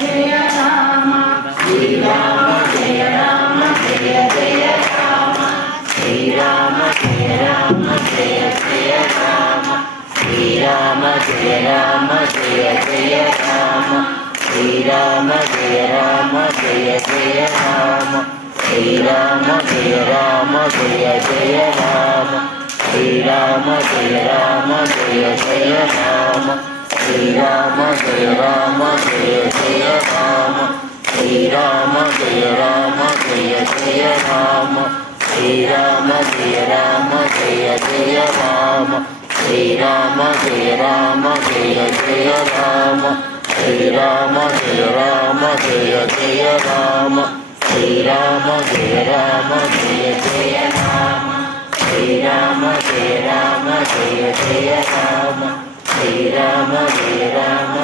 Jaya Rama Srirama Jaya Rama Jaya Jaya Rama Srirama Jaya Rama Jaya Jaya Rama Srirama Jaya Rama Jaya Jaya Rama Srirama Jaya Rama Jaya Jaya Rama Srirama Jaya Rama Jaya Jaya Rama Srirama Jaya Rama Jaya Jaya Rama Srirama Jaya Rama Jaya Jaya Rama Srirama Jaya Rama Jaya Jaya Rama Srirama Jaya Rama Jaya Jaya Rama Srirama Jaya Rama Jaya Jaya Rama Srirama Jaya Rama Jaya Jaya Rama Srirama Jaya Rama Jaya Jaya Rama Srirama Jaya Rama Jaya Jaya Rama Srirama Jaya Rama